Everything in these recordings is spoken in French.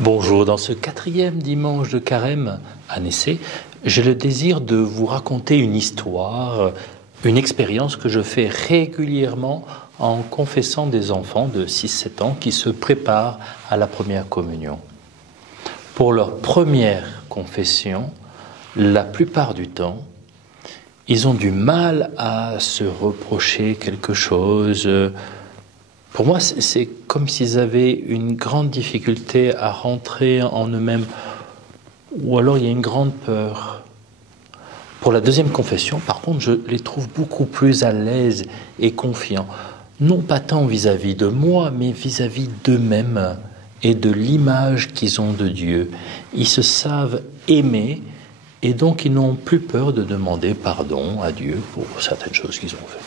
Bonjour, dans ce 4e dimanche de Carême à Nessé, j'ai le désir de vous raconter une histoire, une expérience que je fais régulièrement en confessant des enfants de 6-7 ans qui se préparent à la première communion. Pour leur première confession, la plupart du temps, ils ont du mal à se reprocher quelque chose. Pour moi, c'est comme s'ils avaient une grande difficulté à rentrer en eux-mêmes, ou alors il y a une grande peur. Pour la deuxième confession, par contre, je les trouve beaucoup plus à l'aise et confiants, non pas tant vis-à-vis de moi, mais vis-à-vis d'eux-mêmes et de l'image qu'ils ont de Dieu. Ils se savent aimer et donc ils n'ont plus peur de demander pardon à Dieu pour certaines choses qu'ils ont faites.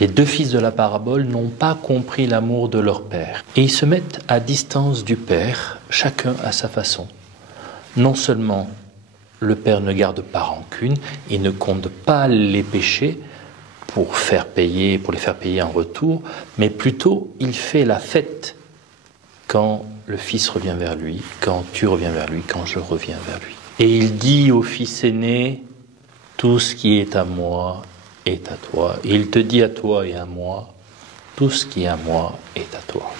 Les deux fils de la parabole n'ont pas compris l'amour de leur père et ils se mettent à distance du père, chacun à sa façon. Non seulement le père ne garde pas rancune, il ne compte pas les péchés pour les faire payer en retour, mais plutôt il fait la fête quand le fils revient vers lui, quand tu reviens vers lui, quand je reviens vers lui. Et il dit au fils aîné, tout ce qui est à moi est à toi. Et il te dit à toi et à moi, tout ce qui est à moi est à toi.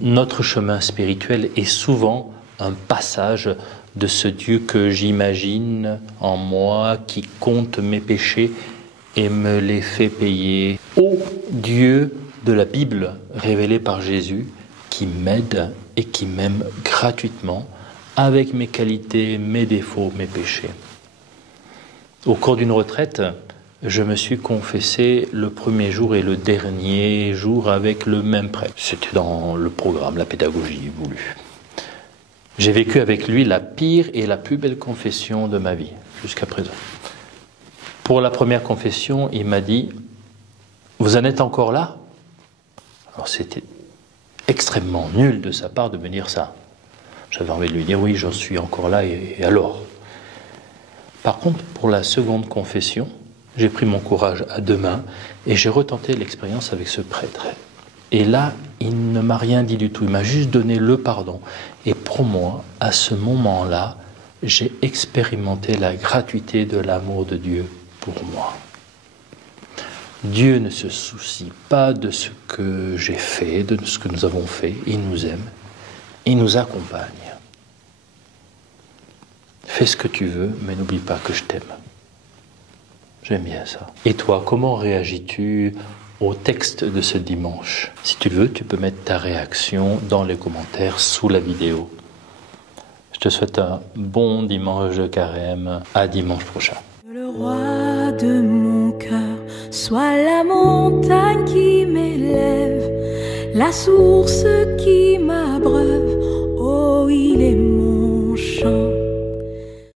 Notre chemin spirituel est souvent un passage de ce Dieu que j'imagine en moi, qui compte mes péchés et me les fait payer. Ô Dieu de la Bible révélé par Jésus, qui m'aide et qui m'aime gratuitement, avec mes qualités, mes défauts, mes péchés. Au cours d'une retraite, je me suis confessé le premier jour et le dernier jour avec le même prêtre. C'était dans le programme, la pédagogie voulue. J'ai vécu avec lui la pire et la plus belle confession de ma vie, jusqu'à présent. Pour la première confession, il m'a dit « Vous en êtes encore là ?» Alors c'était extrêmement nul de sa part de me dire ça. J'avais envie de lui dire « Oui, j'en suis encore là, et alors ?» Par contre, pour la seconde confession, j'ai pris mon courage à deux mains et j'ai retenté l'expérience avec ce prêtre. Et là, il ne m'a rien dit du tout, il m'a juste donné le pardon. Et pour moi, à ce moment-là, j'ai expérimenté la gratuité de l'amour de Dieu pour moi. Dieu ne se soucie pas de ce que j'ai fait, de ce que nous avons fait. Il nous aime, il nous accompagne. Fais ce que tu veux, mais n'oublie pas que je t'aime. J'aime bien ça. Et toi, comment réagis-tu au texte de ce dimanche? Si tu veux, tu peux mettre ta réaction dans les commentaires sous la vidéo. Je te souhaite un bon dimanche de carême. À dimanche prochain. Le roi de mon cœur soit la montagne qui m'élève, la source qui m'a